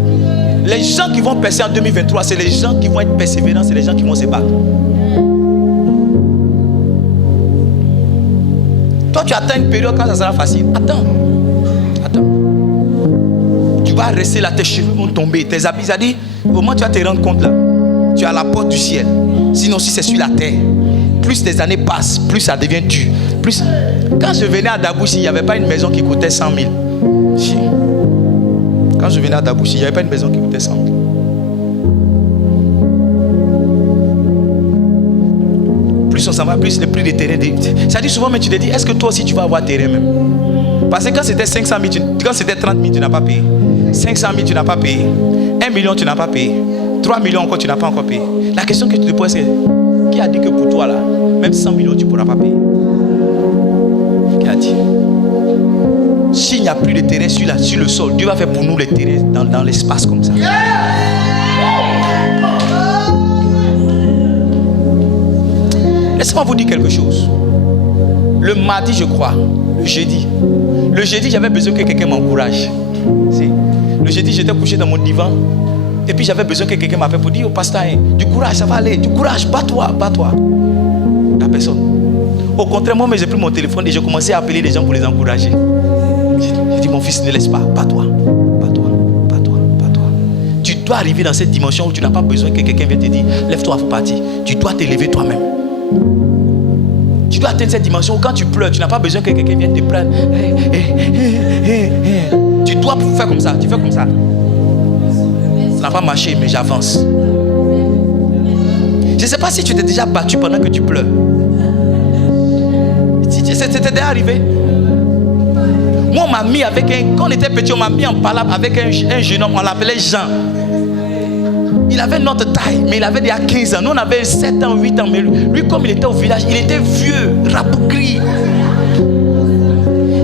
Les gens qui vont percer en 2023, c'est les gens qui vont être persévérants, c'est les gens qui vont se battre. Toi, tu attends une période quand ça sera facile. Attends. Tu vas rester là, tes cheveux vont tomber, tes habits, ça dit, au moment tu vas te rendre compte là, tu es à la porte du ciel. Sinon, si c'est sur la terre, plus les années passent, plus ça devient dur. Plus... Quand je venais à Dabouchi, il n'y avait pas une maison qui coûtait 100 000. Quand je venais à Dabouchi, il n'y avait pas une maison qui coûtait 100 000. Plus on s'en va, plus le prix des terrains. Ça dit souvent, mais tu te dis, est-ce que toi aussi tu vas avoir terrain même? Parce que quand c'était 500 000, quand c'était 30 000, tu n'as pas payé. 500 000, tu n'as pas payé. 1 million, tu n'as pas payé. 3 millions encore, tu n'as pas encore payé. La question que tu te poses, c'est qui a dit que pour toi là, même 100 millions, tu ne pourras pas payer? Qui a dit? S'il n'y a plus de terrain sur le sol, Dieu va faire pour nous les terrains dans l'espace comme ça. Laissez-moi vous dire quelque chose. Le mardi, je crois, le jeudi, j'avais besoin que quelqu'un m'encourage. Le jeudi, j'étais couché dans mon divan. Et puis j'avais besoin que quelqu'un m'appelle pour dire, oh pasteur, du courage, ça va aller, du courage, bats-toi. La personne. Au contraire, moi, j'ai pris mon téléphone et j'ai commencé à appeler les gens pour les encourager. J'ai dit, mon fils, ne laisse pas, bats-toi. Tu dois arriver dans cette dimension où tu n'as pas besoin que quelqu'un vienne te dire, lève-toi, il faut partir. Tu dois t'élever toi-même. Tu dois atteindre cette dimension où quand tu pleures, tu n'as pas besoin que quelqu'un vienne te prendre. Tu dois faire comme ça. Tu fais comme ça. Ça n'a pas marché, mais j'avance. Je ne sais pas si tu t'es déjà battu pendant que tu pleures. C'était déjà arrivé. Moi, on m'a mis avec quand on était petit, on m'a mis en palabre avec un jeune homme, on l'appelait Jean. Il avait notre taille, mais il avait déjà 15 ans. Nous, on avait 7 ans, 8 ans. Mais lui, comme il était au village, il était vieux, rabougri.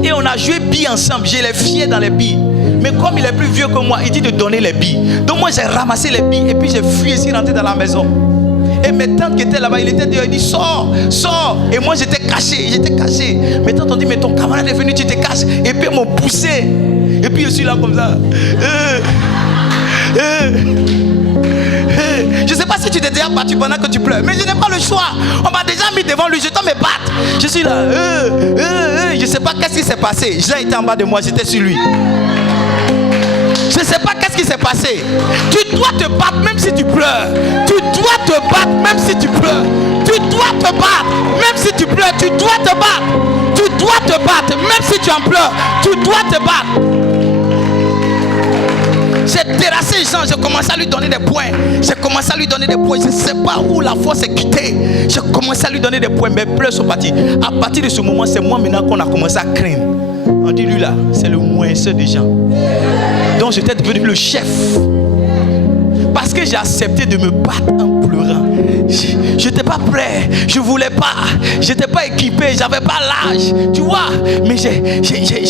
Et on a joué billes ensemble. J'ai les fiers dans les billes. Mais comme il est plus vieux que moi, il dit de donner les billes. Donc moi, j'ai ramassé les billes et puis j'ai fui ici, rentré dans la maison. Et mes tantes qui étaient là-bas, il était dehors, il dit sors, sors. Et moi j'étais caché. Mes tantes ont dit mais ton camarade est venu, tu te caches. Et puis ils m'ont poussé. Et puis je suis là comme ça. Je ne sais pas si tu t'es déjà battu pendant que tu pleures, mais je n'ai pas le choix. On m'a déjà mis devant lui, je dois me battre. Je suis là. Je ne sais pas qu'est-ce qui s'est passé. J'ai été en bas de moi, j'étais sur lui. Je ne sais pas qu'est-ce qui s'est passé. Tu dois te battre même si tu pleures. Tu dois te battre même si tu pleures. Tu dois te battre même si tu pleures. Tu dois te battre. Tu dois te battre même si tu en pleures. Tu dois te battre. J'ai terrassé Jean, j'ai commencé à lui donner des points. Je ne sais pas où la force est quittée. J'ai commencé à lui donner des points, mes pleurs sont partis. À partir de ce moment, c'est moi maintenant qu'on a commencé à craindre. On dit lui là, c'est le moinceur des gens. Donc j'étais devenu le chef. Parce que j'ai accepté de me battre en pleurant. Je n'étais pas prêt, je ne voulais pas, je n'étais pas équipé, je n'avais pas l'âge, tu vois. Mais j'ai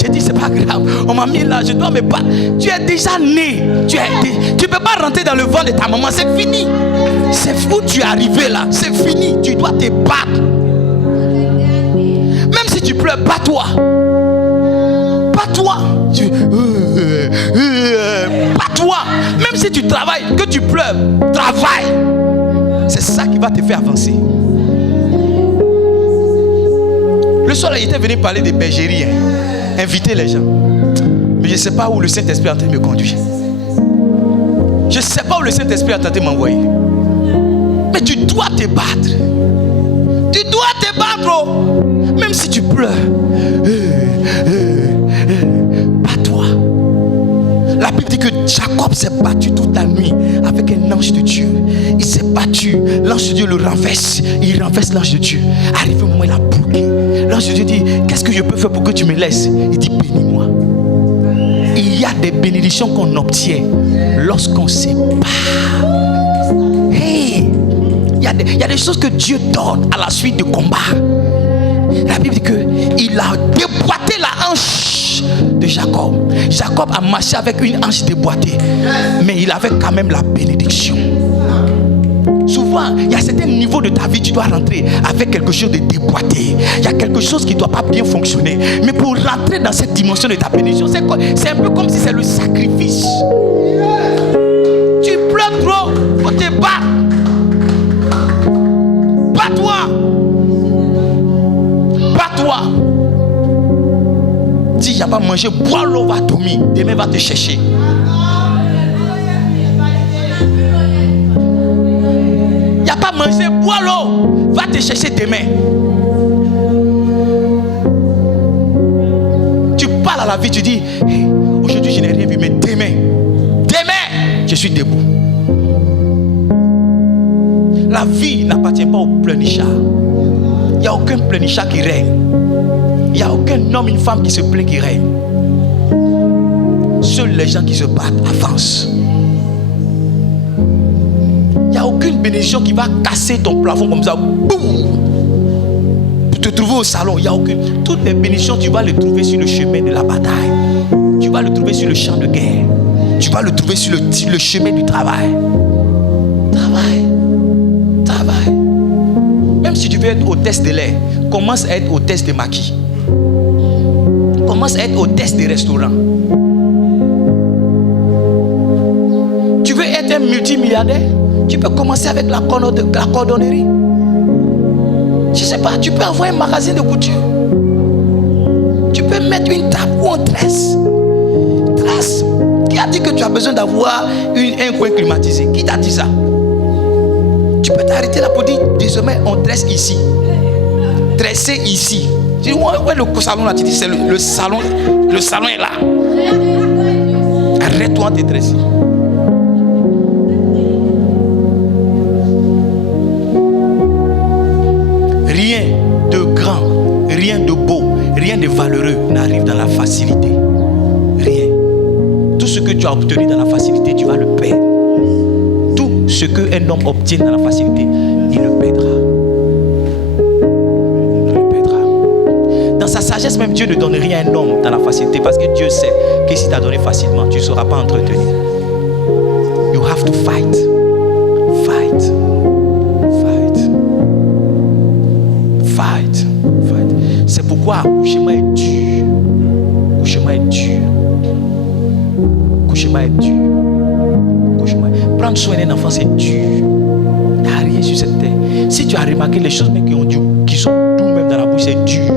dit c'est pas grave, on m'a mis là, je dois me battre. Tu es déjà né, tu ne peux pas rentrer dans le ventre de ta maman, c'est fini. C'est où tu es arrivé là, c'est fini, tu dois te battre. Même si tu pleures, bats-toi. Bats-toi. Bats-toi. Même si tu travailles, que tu pleures, travaille. C'est ça qui va te faire avancer. Le soir, il était venu parler des bergeries, inviter les gens. Mais je ne sais pas où le Saint-Esprit est en train de me conduire. Je ne sais pas où le Saint-Esprit est en train de m'envoyer. Mais tu dois te battre. Tu dois te battre. Même si tu pleures. Bats-toi. La Bible dit que Jacob s'est battu toute la nuit avec un ange de Dieu. Il s'est battu. L'ange de Dieu le renverse. Il renverse l'ange de Dieu. Arrivé au moment où il a bloqué. L'ange de Dieu dit, qu'est-ce que je peux faire pour que tu me laisses? Il dit, bénis-moi. Il y a des bénédictions qu'on obtient lorsqu'on se bat. Hey, il y a des choses que Dieu donne à la suite de combat. La Bible dit qu'il a déboîté la hanche de Jacob. Jacob a marché avec une hanche déboîtée, mais il avait quand même la bénédiction. Souvent, il y a certains niveaux de ta vie, tu dois rentrer avec quelque chose de déboîté. Il y a quelque chose qui ne doit pas bien fonctionner. Mais pour rentrer dans cette dimension de ta bénédiction, c'est un peu comme si c'est le sacrifice. Tu pleures trop, faut te battre. Bats-toi. Bats-toi. Si il n'y a pas mangé, bois l'eau, va dormir. Demain va te chercher. Il n'y a pas mangé, bois l'eau, va te chercher demain. Tu parles à la vie, tu dis, hey, aujourd'hui je n'ai rien vu, mais demain, je suis debout. La vie n'appartient pas au pleurnichard. Il n'y a aucun pleurnichard qui règne. Il n'y a aucun homme, une femme qui se plaît qui règne. Seuls les gens qui se battent avancent. Il n'y a aucune bénédiction qui va casser ton plafond comme ça. Boum! Pour te trouver au salon, il n'y a aucune. Toutes les bénédictions, tu vas les trouver sur le chemin de la bataille. Tu vas le trouver sur le champ de guerre. Tu vas le trouver sur le chemin du travail. Travail. Même si tu veux être hôtesse de l'air, commence à être hôtesse de maquis. Commence à être hôtesse des restaurants. Tu veux être un multimilliardaire? Tu peux commencer avec la cordonnerie. Je ne sais pas, tu peux avoir un magasin de couture. Tu peux mettre une table ou un tresse. Tresse. Qui a dit que tu as besoin d'avoir un coin climatisé? Qui t'a dit ça? Tu peux t'arrêter là pour dire, désormais on tresse ici. dressé ici. Tu dis, ouais, le salon là, tu dis, c'est le salon est là. Arrête-toi de te dresser. Rien de grand, rien de beau, rien de valeureux n'arrive dans la facilité. Rien. Tout ce que tu as obtenu dans la facilité, tu vas le perdre. Tout ce qu'un homme obtient dans la facilité, il le perdra. Il le perdra. Dans sa sagesse même, Dieu ne donne rien à un homme dans la facilité parce que Dieu sait que si tu as donné facilement, tu ne sauras pas entretenir. You have to fight. Fight. Fight. Fight. Fight. C'est pourquoi accouchement est dur. Accouchement est dur. Accouchement est dur. Prendre soin d'un enfant, c'est dur. Il n'y a rien sur cette terre. Si tu as remarqué les choses même qui sont doux même dans la bouche, c'est dur.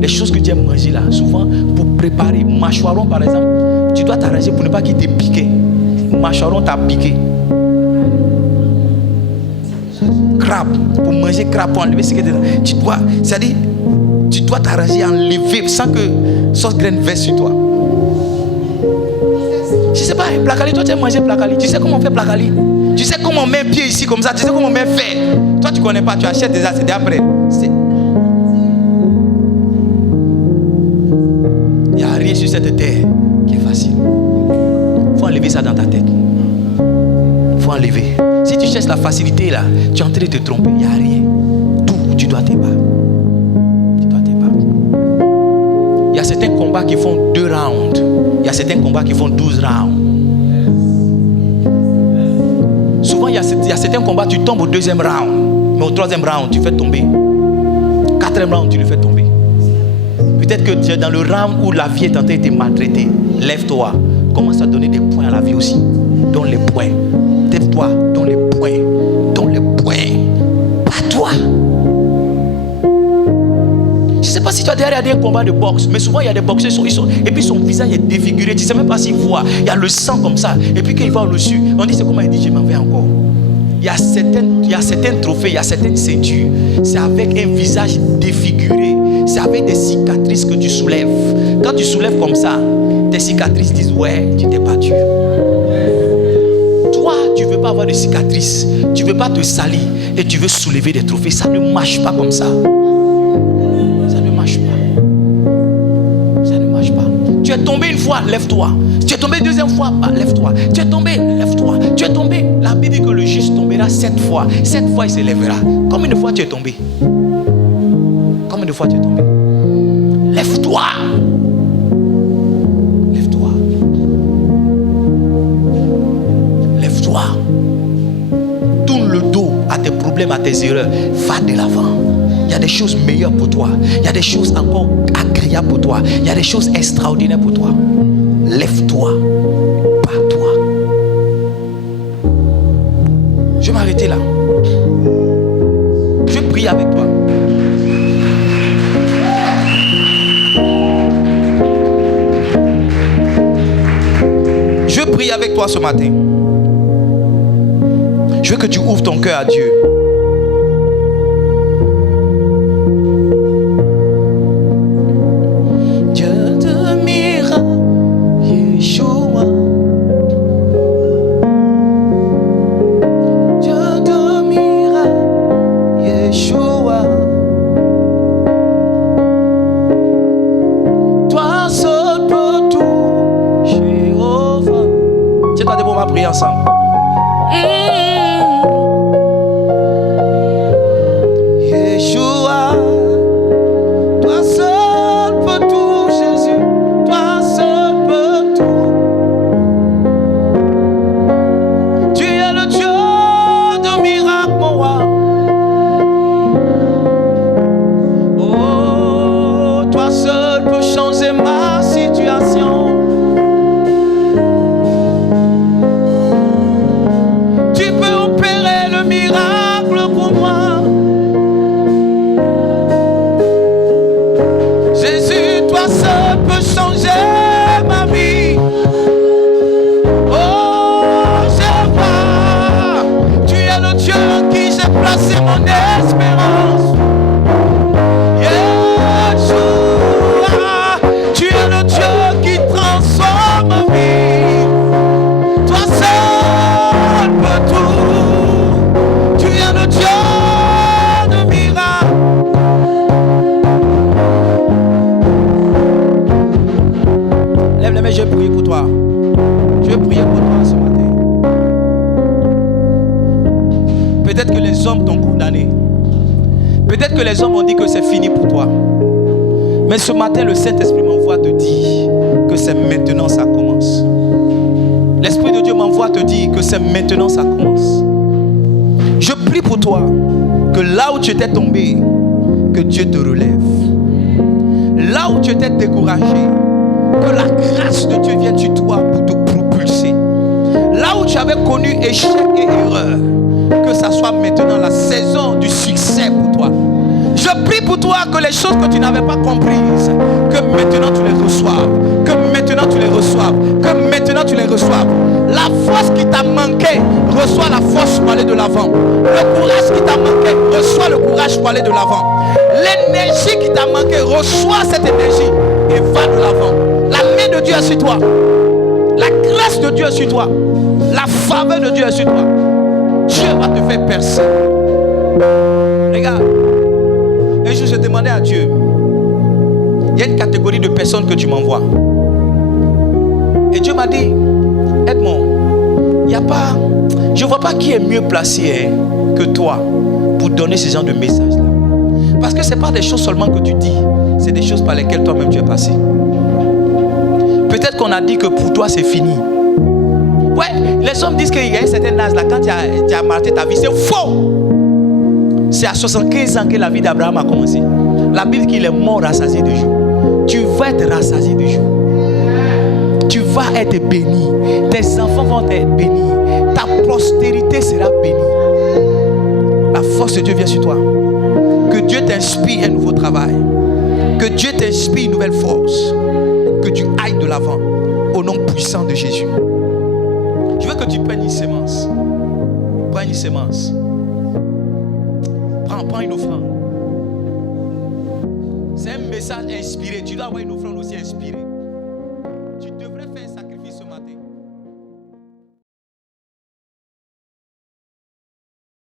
Les choses que tu aimes manger là, souvent pour préparer, mâchoiron par exemple, tu dois t'arranger pour ne pas qu'il t'ait piqué. Mâchoiron t'a piqué. Crabe, pour manger crabe, pour enlever ce que tu dois, c'est-à-dire, tu dois t'arranger à enlever sans que sauce graine verse sur toi. Je ne sais pas, placali, toi tu aimes manger placali. Tu sais comment on fait placali? Tu sais comment on met un pied ici comme ça? Tu sais comment on met un fer? Toi tu ne connais pas, tu achètes déjà, c'est après. Il n'y a rien sur cette terre qui est facile. Il faut enlever ça dans ta tête. Il faut enlever. Si tu cherches la facilité là, tu es en train de te tromper. Il n'y a rien. Tout, tu dois te battre. Tu dois te battre. Il y a certains combats qui font 2 rounds. Il y a certains combats qui font 12 rounds. Souvent, il y a certains combats, tu tombes au 2e round. Mais au 3e round, tu fais tomber. 4e round, tu le fais tomber. Peut-être que tu es dans le round où la vie est en train de te maltraiter. Lève-toi. Commence à donner des points à la vie aussi. Donne les points. Lève-toi. Donne les points. Donne les points. Pas toi. Je ne sais pas si tu as déjà regardé un combat de boxe, mais souvent il y a des boxeurs, et puis son visage est défiguré. Tu ne sais même pas s'il voit. Il y a le sang comme ça. Et puis quand il va au-dessus, on dit c'est comment il dit, je m'en vais encore. Il y a certains trophées, il y a certaines ceintures. C'est avec un visage défiguré. C'est avec des cicatrices que tu soulèves. Quand tu soulèves comme ça, tes cicatrices disent ouais, tu t'es battu. Toi, tu ne veux pas avoir de cicatrices. Tu ne veux pas te salir. Et tu veux soulever des trophées. Ça ne marche pas comme ça. Tu es tombé une fois, lève-toi. Tu es tombé 2e fois, lève-toi. Tu es tombé, lève-toi. Tu es tombé. La Bible dit que le juste tombera 7 fois. 7 fois, il se lèvera. Combien de fois tu es tombé? Combien de fois tu es tombé? Lève-toi. Lève-toi. Lève-toi. Tourne le dos à tes problèmes, à tes erreurs. Va de l'avant. Il y a des choses meilleures pour toi. Il y a des choses encore agréables pour toi. Il y a des choses extraordinaires pour toi. Lève-toi. Bats-toi. Je vais m'arrêter là. Je prie avec toi. Je prie avec toi ce matin. Je veux que tu ouvres ton cœur à Dieu. Ensemble. Yeshua, toi seul peux tout, Jésus, toi seul peux tout. Tu es le Dieu de miracles, mon roi. Oh, toi seul peux changer ma situation. C'est mon espérance. Yeshua, tu es le Dieu qui transforme ma vie. Toi seul peux tout. Tu es le Dieu de miracles. Lève les mains, je vais prier pour toi. Je vais prier pour toi ce matin. Peut-être que les hommes t'ont condamné. Peut-être que les hommes ont dit que c'est fini pour toi. Mais ce matin, le Saint-Esprit m'envoie te dire que c'est maintenant ça commence. L'Esprit de Dieu m'envoie te dire que c'est maintenant ça commence. Je prie pour toi que là où tu étais tombé, que Dieu te relève. Là où tu étais découragé, que la grâce de Dieu vienne sur toi pour te propulser. Là où tu avais connu échec et erreur, que ça soit maintenant la saison du succès pour toi. Je prie pour toi que les choses que tu n'avais pas comprises, que maintenant tu les reçoives, que maintenant tu les reçoives, que maintenant tu les reçoives. La force qui t'a manqué, reçois la force pour aller de l'avant. Le courage qui t'a manqué, reçois le courage pour aller de l'avant. L'énergie qui t'a manqué, reçois cette énergie et va de l'avant. La main de Dieu est sur toi. La grâce de Dieu est sur toi. La faveur de Dieu est sur toi. Dieu va te faire percer. Regarde. Un jour, je demandais à Dieu, il y a une catégorie de personnes que tu m'envoies. Et Dieu m'a dit, Edmond, je ne vois pas qui est mieux placé que toi pour donner ce genre de message-là. Parce que ce n'est pas des choses seulement que tu dis, c'est des choses par lesquelles toi-même tu es passé. Peut-être qu'on a dit que pour toi c'est fini. Ouais, les hommes disent qu'il y a un certain âge là, quand tu as marqué ta vie, c'est faux. C'est à 75 ans que la vie d'Abraham a commencé. La Bible dit qu'il est mort rassasié de jour. Tu vas être rassasié de jour. Tu vas être béni. Tes enfants vont être bénis. Ta postérité sera bénie. La force de Dieu vient sur toi. Que Dieu t'inspire un nouveau travail. Que Dieu t'inspire une nouvelle force. Que tu ailles de l'avant. Au nom puissant de Jésus. Je veux que tu prennes une sémence. Prends une sémence. Prends une offrande. C'est un message inspiré. Tu dois avoir une offrande aussi inspirée.